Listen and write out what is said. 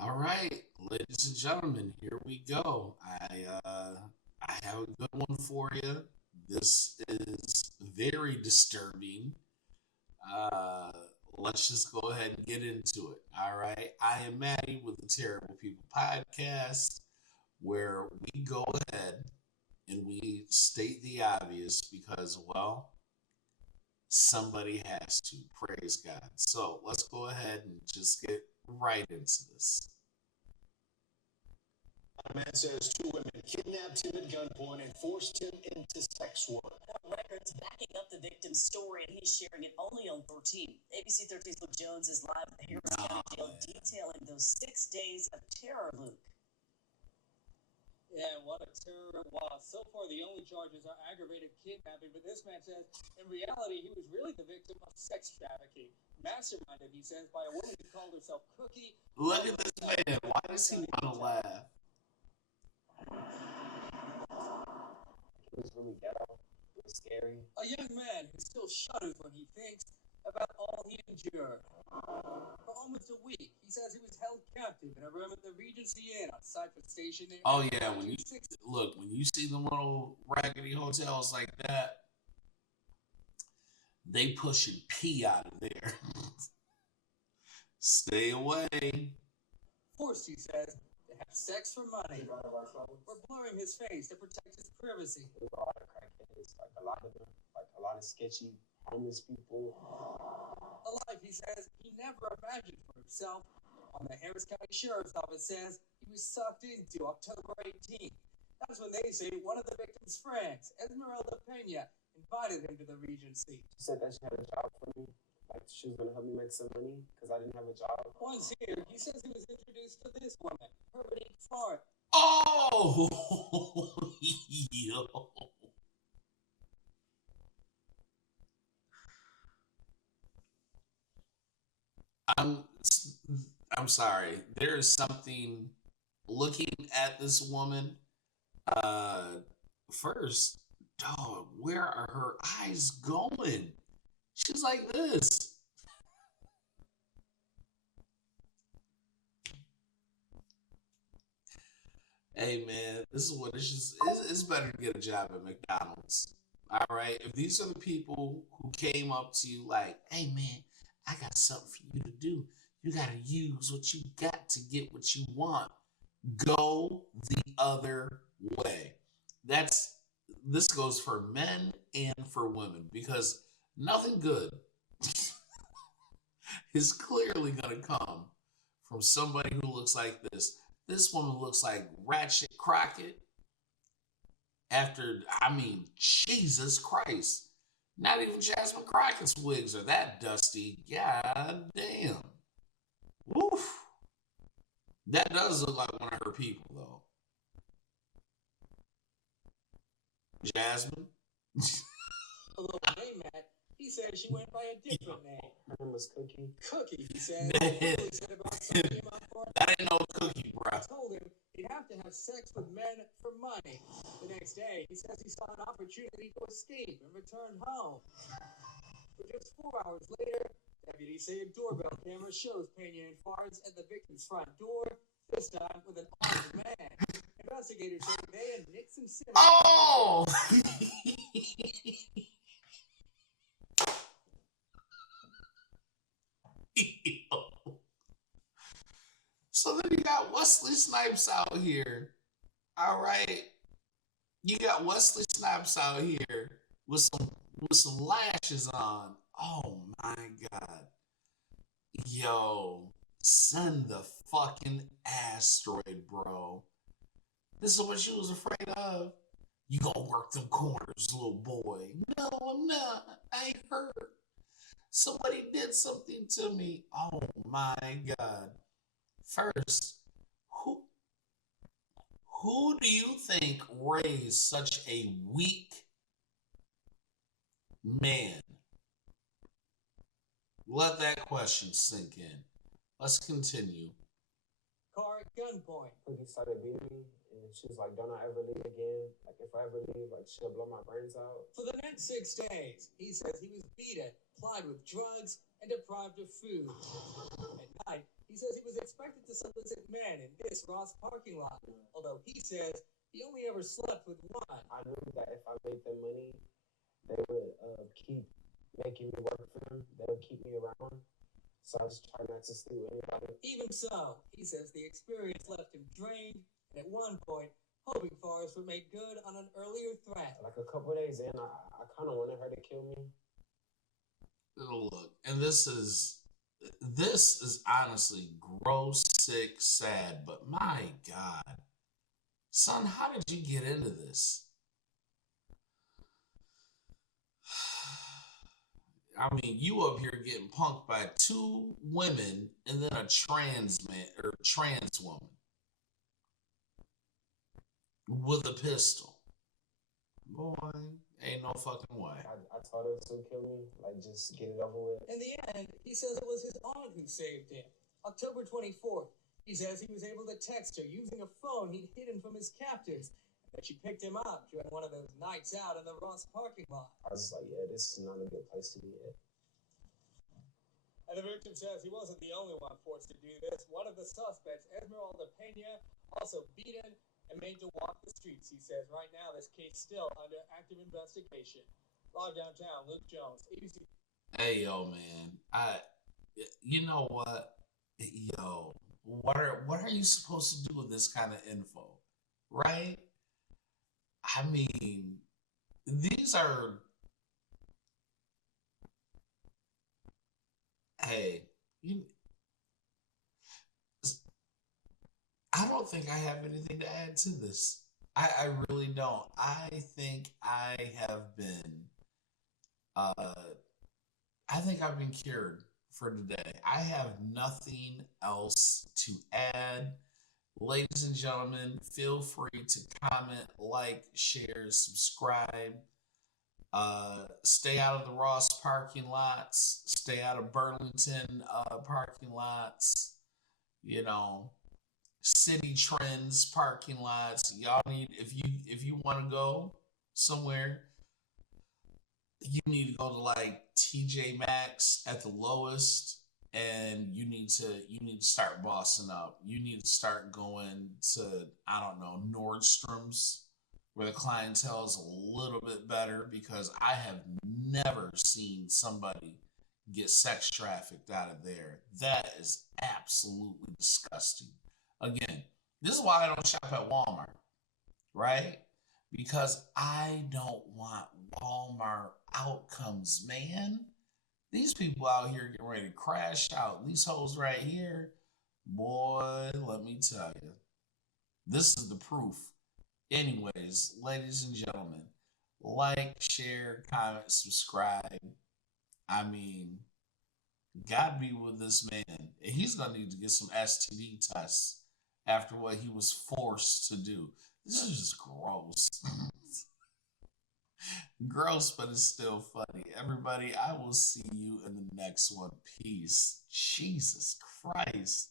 All right, ladies and gentlemen, here we go. I have a good one for you. This is very disturbing. Uh, let's just go ahead and get into it. All right, I am Maddie with the Terrible People podcast, where we go ahead and we state the obvious because, well, somebody has to. Praise God. So let's go ahead and just get right into this. A man says two women kidnapped him at gunpoint and forced him into sex work. Records backing up the victim's story, and he's sharing it only on 13. ABC 13's Luke Jones is live at the Harris County Jail detailing those 6 days of terror, Luke. Yeah, what a terror it was. So far, the only charges are aggravated kidnapping, but this man says in reality he was really the victim of sex trafficking. Masterminded, he says, by a woman who called herself Cookie. Look at this man. Why does he want to laugh? It was really ghetto. It was scary. A young man who still shudders when he thinks about all he endured. For almost a week, he says he was held captive in a room at the Regency Inn on Cypress Station. Oh yeah, when you see them little raggedy hotels like that, they pushing pee out of there. Stay away. Forced, he says, to have sex for money. Or blurring his face to protect his privacy. There were a lot of crackheads, like a lot of them, like a lot of sketchy homeless people. A life, he says, he never imagined for himself. On the Harris County Sheriff's Office says he was sucked into October 18th. That's when they say one of the victim's friends, Esmeralda Pena, invited him to the Regency. She said that she had a job for me. Like she was gonna help me make some money because I didn't have a job. Once here, he says he was introduced to this woman, Herbert Fart. Oh, yo. I'm I'm sorry. There is something looking at this woman. Uh, first, dog, where are her eyes going? She's like this. Hey man, this is what it's just. It's better to get a job at McDonald's. All right. If these are the people who came up to you like, "Hey man, I got something for you to do. You got to use what you got to get what you want." Go the other way. That's this goes for men and for women because nothing good is clearly going to come from somebody who looks like this. This woman looks like Ratchet Crockett after, I mean, Jesus Christ. Not even Jasmine Crockett's wigs are that dusty. God damn. Woof. That does look like one of her people, though. Jasmine. Although they met, he said she went by a different name. Her name was Cookie. Cookie, he said. He said about signing him up for That ain't no cookie, bro. I told him he'd have to have sex with men for money. The next day, he says he saw an opportunity to escape and return home. But just 4 hours later, deputies say a doorbell camera shows Pena and Fards at the victim's front door, this time with an armed man. Investigators say they and Nixon Simmons. Oh! So then you got Wesley Snipes out here. All right. You got Wesley Snipes out here with some lashes on. Oh my god. Yo, send the fucking asteroid, bro. This is what you was afraid of. You gonna work them corners, little boy. No, I'm not. I ain't hurt. Somebody did something to me. Oh my god. First, who do you think raised such a weak man? Let that question sink in. Let's continue. Car at gunpoint. Cookie started beating me, and she was like, "Don't I ever leave again? Like if I ever leave, like she'll blow my brains out." For the next 6 days, he says he was beaten, plied with drugs, and deprived of food. At night, he says he was expected to illicit men in this Ross parking lot, although he says he only ever slept with one. I knew that if I made them money, they would keep making me work for them. They would keep me around. So I just try not to sleep with anybody. Even so, he says the experience left him drained, and at one point, hoping Forrest would make good on an earlier threat. Like a couple days in, I kind of wanted her to kill me. Look, and this is honestly gross, sick, sad, but my God, son, how did you get into this? I mean, you up here getting punked by 2 women and then a trans man or trans woman with a pistol. Boy, ain't no fucking way. I told her to kill me, like just get it over with. In the end, he says it was his aunt who saved him. October 24th, he says he was able to text her using a phone he'd hidden from his captors, and that she picked him up during one of those nights out in the Ross parking lot. I was like, yeah, this is not a good place to be at. And the victim says he wasn't the only one forced to do this. One of the suspects, Esmeralda Pena, also beaten and made to walk the streets. He says right now this case still under active investigation. Live downtown, Luke Jones, ABC. Hey, yo, man. You know what? Yo, what are you supposed to do with this kind of info? Right? I mean, these are, hey, I don't think I have anything to add to this. I really don't. I think I have been, I think I've been cured for today. I have nothing else to add. Ladies and gentlemen, feel free to comment, like, share, subscribe. Stay out of the Ross parking lots. Stay out of Burlington parking lots. You know, City Trends parking lots. Y'all need, if you want to go somewhere, you need to go to like TJ Maxx at the lowest, and you need to start bossing up. You need to start going to, I don't know, Nordstrom's, where the clientele is a little bit better, because I have never seen somebody get sex trafficked out of there. That is absolutely disgusting. Again, this is why I don't shop at Walmart, right? Because I don't want Walmart outcomes, man. These people out here getting ready to crash out. These hoes right here, boy, let me tell you. This is the proof. Anyways, ladies and gentlemen, like, share, comment, subscribe. I mean, God be with this man. He's going to need to get some STD tests after what he was forced to do. This is just gross. Gross, but it's still funny. Everybody, I will see you in the next one. Peace. Jesus Christ.